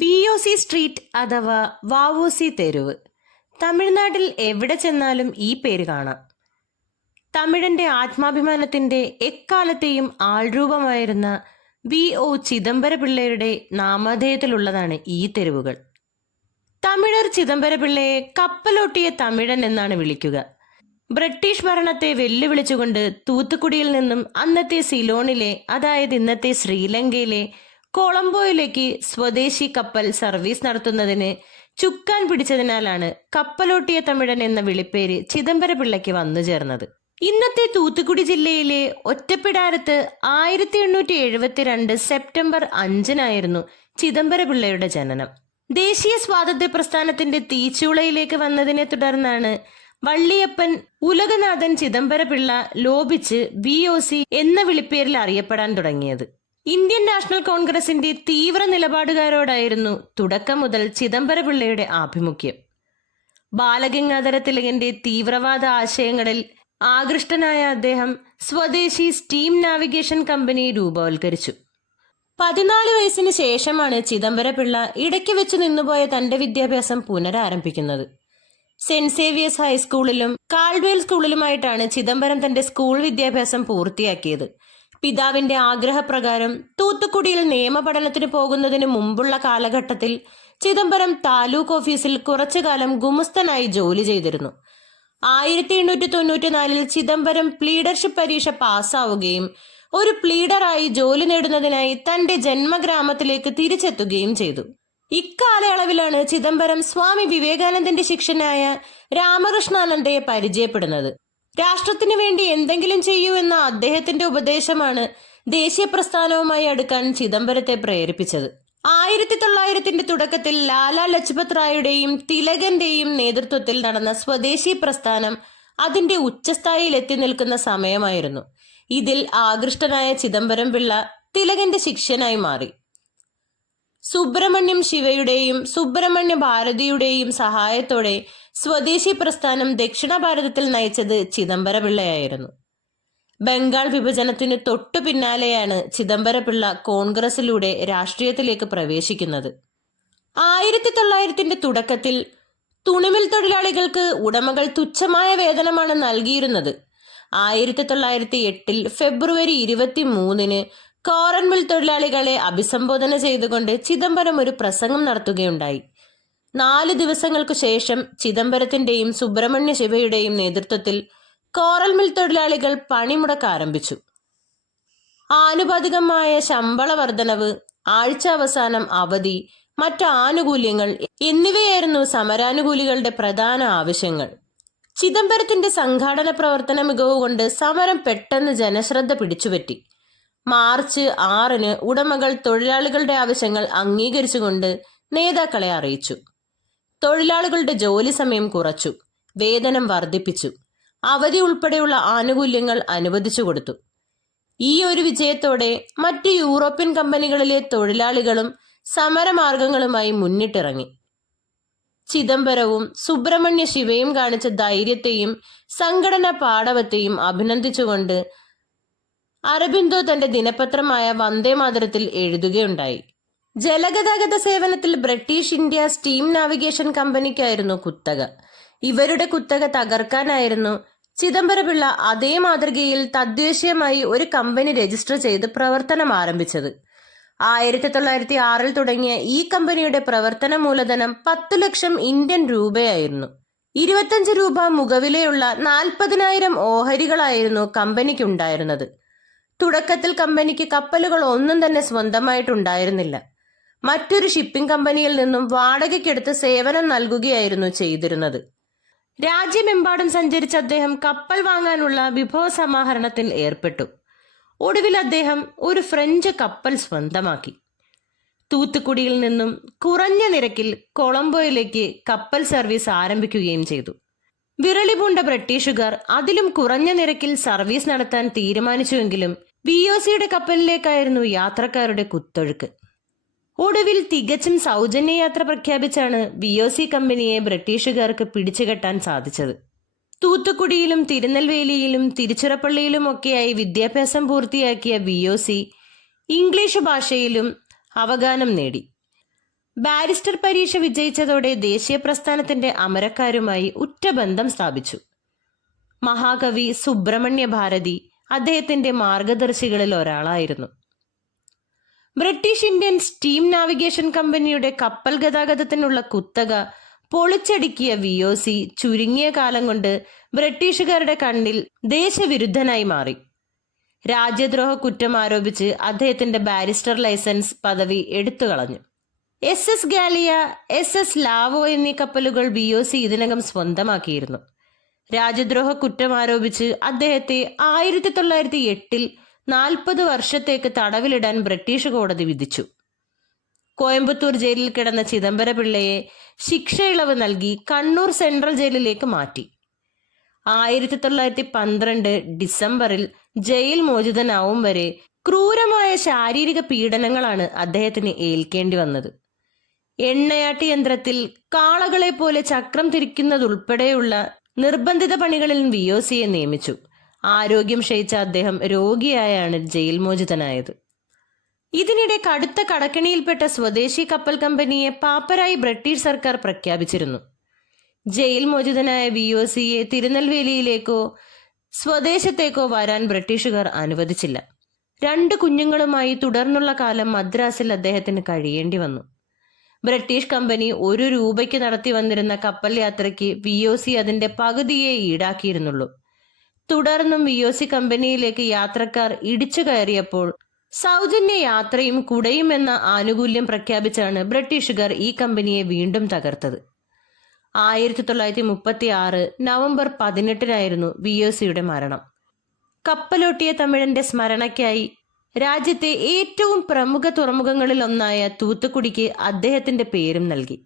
ബി.ഒ.സി street അഥവാ വ.ഉ.സി തെരുവ്. തമിഴ്നാട്ടിൽ എവിടെ ചെന്നാലും ഈ പേര് കാണാം. തമിഴന്റെ ആത്മാഭിമാനത്തിന്റെ എക്കാലത്തെയും ആൾരൂപമായിരുന്ന വി.ഒ. ചിദംബരപിള്ളയുടെ നാമധേയത്തിലുള്ളതാണ് ഈ തെരുവുകൾ. തമിഴർ ചിദംബരപിള്ളയെ കപ്പലോട്ടിയ തമിഴൻ എന്നാണ് വിളിക്കുക. ബ്രിട്ടീഷ് ഭരണത്തെ വെല്ലുവിളിച്ചുകൊണ്ട് തൂത്തുക്കുടിയിൽ നിന്നും അന്നത്തെ സിലോണിലെ, അതായത് ഇന്നത്തെ ശ്രീലങ്കയിലെ കൊളംബോയിലേക്ക് സ്വദേശി കപ്പൽ സർവീസ് നടത്തുന്നതിന് ചുക്കാൻ പിടിച്ചതിനാലാണ് കപ്പലോട്ടിയ തമിഴൻ എന്ന വിളിപ്പേര് ചിദംബരപിള്ളയ്ക്ക് വന്നു ചേർന്നത്. ഇന്നത്തെ തൂത്തുക്കുടി ജില്ലയിലെ ഒറ്റപ്പിടാരത്ത് 1872 സെപ്റ്റംബർ 5 ചിദംബരപിള്ളയുടെ ജനനം. ദേശീയ സ്വാതന്ത്ര്യ പ്രസ്ഥാനത്തിന്റെ തീച്ചൂളയിലേക്ക് വന്നതിനെ തുടർന്നാണ് വള്ളിയപ്പൻ ഉലകനാഥൻ ചിദംബരപിള്ള ലോപിച്ച് ബി.ഒ.സി എന്ന വിളിപ്പേരിൽ അറിയപ്പെടാൻ തുടങ്ങിയത്. ഇന്ത്യൻ നാഷണൽ കോൺഗ്രസിന്റെ തീവ്ര നിലപാടുകാരോടായിരുന്നു തുടക്കം മുതൽ ചിദംബരപിള്ളയുടെ ആഭിമുഖ്യം. ബാലഗംഗാധര തിലകന്റെ തീവ്രവാദ ആശയങ്ങളിൽ ആകൃഷ്ടനായ അദ്ദേഹം സ്വദേശി സ്റ്റീം നാവിഗേഷൻ കമ്പനി രൂപവൽക്കരിച്ചു. 14 വയസ്സിന് ശേഷമാണ് ചിദംബരപിള്ള ഇടയ്ക്ക് വെച്ച് നിന്നുപോയ തന്റെ വിദ്യാഭ്യാസം പുനരാരംഭിക്കുന്നത്. സെന്റ് സേവിയേഴ്സ് ഹൈസ്കൂളിലും കാൾവേൽ സ്കൂളിലുമായിട്ടാണ് ചിദംബരം തന്റെ സ്കൂൾ വിദ്യാഭ്യാസം പൂർത്തിയാക്കിയത്. പിതാവിന്റെ ആഗ്രഹപ്രകാരം തൂത്തുക്കുടിയിൽ നിയമപഠനത്തിന് പോകുന്നതിന് മുമ്പുള്ള കാലഘട്ടത്തിൽ ചിദംബരം താലൂക്ക് ഓഫീസിൽ കുറച്ചുകാലം ഗുമസ്തനായി ജോലി ചെയ്തിരുന്നു. 1894 ചിദംബരം പ്ലീഡർഷിപ്പ് പരീക്ഷ പാസ്സാവുകയും ഒരു പ്ലീഡറായി ജോലി നേടുന്നതിനായി തന്റെ ജന്മഗ്രാമത്തിലേക്ക് തിരിച്ചെത്തുകയും ചെയ്തു. ഇക്കാലയളവിലാണ് ചിദംബരം സ്വാമി വിവേകാനന്ദന്റെ ശിഷ്യനായ രാമകൃഷ്ണാനന്ദയെ പരിചയപ്പെടുന്നത്. രാഷ്ട്രത്തിനു വേണ്ടി എന്തെങ്കിലും ചെയ്യൂ എന്ന അദ്ദേഹത്തിന്റെ ഉപദേശമാണ് ദേശീയ പ്രസ്ഥാനവുമായി അടുക്കാൻ ചിദംബരത്തെ പ്രേരിപ്പിച്ചത്. 1900 തുടക്കത്തിൽ ലാലാ ലജ്പത് റായുടെയും തിലകന്റെയും നേതൃത്വത്തിൽ നടന്ന സ്വദേശി പ്രസ്ഥാനം അതിന്റെ ഉച്ചസ്ഥായിയിൽ എത്തി നിൽക്കുന്ന സമയമായിരുന്നു. ഇതിൽ ആകൃഷ്ടനായ ചിദംബരം പിള്ള തിലകന്റെ ശിഷ്യനായി മാറി. സുബ്രഹ്മണ്യം ശിവയുടെയും സുബ്രഹ്മണ്യ ഭാരതിയുടെയും സഹായത്തോടെ സ്വദേശി പ്രസ്ഥാനം ദക്ഷിണ ഭാരതത്തിൽ നയിച്ചത് ചിദംബരപിള്ളയായിരുന്നു. ബംഗാൾ വിഭജനത്തിന് തൊട്ടു പിന്നാലെയാണ് ചിദംബരപിള്ള കോൺഗ്രസിലൂടെ രാഷ്ട്രീയത്തിലേക്ക് പ്രവേശിക്കുന്നത്. 1900 തുടക്കത്തിൽ തുണിമിൽ തൊഴിലാളികൾക്ക് ഉടമകൾ തുച്ഛമായ വേതനമാണ് നൽകിയിരുന്നത്. 1908 ഫെബ്രുവരി 23 കോറൻ മിൽ തൊഴിലാളികളെ അഭിസംബോധന ചെയ്തുകൊണ്ട് ചിദംബരം ഒരു പ്രസംഗം നടത്തുകയുണ്ടായി. 4 ദിവസങ്ങൾക്കു ശേഷം ചിദംബരത്തിന്റെയും സുബ്രഹ്മണ്യ ശിവയുടെയും നേതൃത്വത്തിൽ കോറൽ മിൽ തൊഴിലാളികൾ പണിമുടക്ക് ആരംഭിച്ചു. ആനുപാതികമായ ശമ്പള വർധനവ്, ആഴ്ച അവസാനം അവധി, മറ്റ് ആനുകൂല്യങ്ങൾ എന്നിവയായിരുന്നു സമരാനുകൂലികളുടെ പ്രധാന ആവശ്യങ്ങൾ. ചിദംബരത്തിന്റെ സംഘാടന പ്രവർത്തന മികവുകൊണ്ട് സമരം പെട്ടെന്ന് ജനശ്രദ്ധ പിടിച്ചുപറ്റി. മാർച്ച് 6 ഉടമകൾ തൊഴിലാളികളുടെ ആവശ്യങ്ങൾ അംഗീകരിച്ചുകൊണ്ട് നേതാക്കളെ അറിയിച്ചു. തൊഴിലാളികളുടെ ജോലി സമയം കുറച്ചു, വേതനം വർദ്ധിപ്പിച്ചു, അവധി ഉൾപ്പെടെയുള്ള ആനുകൂല്യങ്ങൾ അനുവദിച്ചു കൊടുത്തു. ഈ ഒരു വിജയത്തോടെ മറ്റ് യൂറോപ്യൻ കമ്പനികളിലെ തൊഴിലാളികളും സമരമാർഗങ്ങളുമായി മുന്നിട്ടിറങ്ങി. ചിദംബരവും സുബ്രഹ്മണ്യ ശിവയും കാണിച്ച ധൈര്യത്തെയും സംഘടനാ പാടവത്തെയും അഭിനന്ദിച്ചുകൊണ്ട് അരബിന്ദോ തന്റെ ദിനപത്രമായ വന്ദേമാതരത്തിൽ എഴുതുകയുണ്ടായി. ജലഗതാഗത സേവനത്തിൽ ബ്രിട്ടീഷ് ഇന്ത്യ സ്റ്റീം നാവിഗേഷൻ കമ്പനിക്കായിരുന്നു കുത്തക. ഇവരുടെ കുത്തക തകർക്കാനായിരുന്നു ചിദംബരപിള്ള അതേ മാതൃകയിൽ തദ്ദേശീയമായി ഒരു കമ്പനി രജിസ്റ്റർ ചെയ്ത് പ്രവർത്തനം ആരംഭിച്ചത്. 1906 തുടങ്ങിയ ഈ കമ്പനിയുടെ പ്രവർത്തന മൂലധനം 10 ലക്ഷം ഇന്ത്യൻ രൂപയായിരുന്നു. 25 രൂപ മുഖവിലയുള്ള 40,000 ഓഹരികളായിരുന്നു കമ്പനിക്കുണ്ടായിരുന്നത്. തുടക്കത്തിൽ കമ്പനിക്ക് കപ്പലുകൾ ഒന്നും തന്നെ സ്വന്തമായിട്ടുണ്ടായിരുന്നില്ല. മറ്റൊരു ഷിപ്പിംഗ് കമ്പനിയിൽ നിന്നും വാടകയ്ക്കെടുത്ത് സേവനം നൽകുകയായിരുന്നു ചെയ്തിരുന്നത്. രാജ്യമെമ്പാടും സഞ്ചരിച്ച അദ്ദേഹം കപ്പൽ വാങ്ങാനുള്ള വിഭവ സമാഹരണത്തിൽ ഏർപ്പെട്ടു. ഒടുവിൽ അദ്ദേഹം ഒരു ഫ്രഞ്ച് കപ്പൽ സ്വന്തമാക്കി. തൂത്തുക്കുടിയിൽ നിന്നും കുറഞ്ഞ നിരക്കിൽ കൊളംബോയിലേക്ക് കപ്പൽ സർവീസ് ആരംഭിക്കുകയും ചെയ്തു. വിരളി പൂണ്ട ബ്രിട്ടീഷുകാർ അതിലും കുറഞ്ഞ നിരക്കിൽ സർവീസ് നടത്താൻ തീരുമാനിച്ചുവെങ്കിലും ബി.ഒ.സിയുടെ കപ്പലിലേക്കായിരുന്നു യാത്രക്കാരുടെ കുത്തൊഴുക്ക്. ഒടുവിൽ തികച്ചും സൗജന്യ യാത്ര പ്രഖ്യാപിച്ചാണ് ബി.ഒ.സി കമ്പനിയെ ബ്രിട്ടീഷുകാർക്ക് പിടിച്ചുകെട്ടാൻ സാധിച്ചത്. തൂത്തുക്കുടിയിലും തിരുനെൽവേലിയിലും തിരുച്ചിറപ്പള്ളിയിലുമൊക്കെയായി വിദ്യാഭ്യാസം പൂർത്തിയാക്കിയ ബി.ഒ.സി ഇംഗ്ലീഷ് ഭാഷയിലും അവഗാനം നേടി. ബാരിസ്റ്റർ പരീക്ഷ വിജയിച്ചതോടെ ദേശീയ പ്രസ്ഥാനത്തിന്റെ അമരക്കാരുമായി ഉറ്റ ബന്ധം സ്ഥാപിച്ചു. മഹാകവി സുബ്രഹ്മണ്യ ഭാരതി അദ്ദേഹത്തിന്റെ മാർഗദർശികളിൽ ഒരാളായിരുന്നു. ബ്രിട്ടീഷ് ഇന്ത്യൻ സ്റ്റീം നാവിഗേഷൻ കമ്പനിയുടെ കപ്പൽ ഗതാഗതത്തിനുള്ള കുത്തക പൊളിച്ചടുക്കിയ VOC ചുരുങ്ങിയ കാലം കൊണ്ട് ബ്രിട്ടീഷുകാരുടെ കണ്ണിൽ ദേശവിരുദ്ധനായി മാറി. രാജ്യദ്രോഹ കുറ്റം ആരോപിച്ച് അദ്ദേഹത്തിന്റെ ബാരിസ്റ്റർ ലൈസൻസ് പദവി എടുത്തുകളഞ്ഞു. SS ഗാലിയ, SS ലാവോ എന്നീ കപ്പലുകൾ VOC ഇതിനകം സ്വന്തമാക്കിയിരുന്നു. രാജ്യദ്രോഹ കുറ്റം ആരോപിച്ച് അദ്ദേഹത്തെ 1908 40 വർഷത്തേക്ക് തടവിലിടാൻ ബ്രിട്ടീഷ് കോടതി വിധിച്ചു. കോയമ്പത്തൂർ ജയിലിൽ കിടന്ന ചിദംബര പിള്ളയെ ശിക്ഷ ഇളവ് നൽകി കണ്ണൂർ സെൻട്രൽ ജയിലിലേക്ക് മാറ്റി. 1912 ഡിസംബറിൽ ജയിൽ മോചിതനാവും വരെ ക്രൂരമായ ശാരീരിക പീഡനങ്ങളാണ് അദ്ദേഹത്തിന് ഏൽക്കേണ്ടി വന്നത്. എണ്ണയാട്ടി യന്ത്രത്തിൽ കാളകളെ പോലെ ചക്രം തിരിക്കുന്നതുൾപ്പെടെയുള്ള നിർബന്ധിത പണികളിൽ VOCയെ നിയമിച്ചു. ആരോഗ്യം ക്ഷയിച്ച അദ്ദേഹം രോഗിയായാണ് ജയിൽ മോചിതനായത്. ഇതിനിടെ കടുത്ത കടക്കെണിയിൽപ്പെട്ട സ്വദേശി കപ്പൽ കമ്പനിയെ പാപ്പരായി ബ്രിട്ടീഷ് സർക്കാർ പ്രഖ്യാപിച്ചിരുന്നു. ജയിൽ മോചിതനായ VOCയെ തിരുനെൽവേലിയിലേക്കോ സ്വദേശത്തേക്കോ വരാൻ ബ്രിട്ടീഷുകാർ അനുവദിച്ചില്ല. 2 കുഞ്ഞുങ്ങളുമായി തുടർന്നുള്ള കാലം മദ്രാസിൽ അദ്ദേഹത്തിന് കഴിയേണ്ടി വന്നു. ബ്രിട്ടീഷ് കമ്പനി 1 രൂപയ്ക്ക് നടത്തി വന്നിരുന്ന കപ്പൽ യാത്രയ്ക്ക് VOC അതിന്റെ പകുതിയെ ഈടാക്കിയിരുന്നുള്ളൂ. തുടർന്നും VOC കമ്പനിയിലേക്ക് യാത്രക്കാർ ഇടിച്ചു കയറിയപ്പോൾ സൗജന്യ യാത്രയും കുടയും എന്ന ആനുകൂല്യം പ്രഖ്യാപിച്ചാണ് ബ്രിട്ടീഷുകാർ ഈ കമ്പനിയെ വീണ്ടും തകർത്തത്. 1936 നവംബർ 18 VOCയുടെ മരണം. കപ്പലോട്ടിയ തമിഴന്റെ സ്മരണയ്ക്കായി രാജ്യത്തെ ഏറ്റവും പ്രമുഖ തുറമുഖങ്ങളിൽ ഒന്നായ തൂത്തുക്കുടിക്ക് അദ്ദേഹത്തിന്റെ പേരും നൽകി.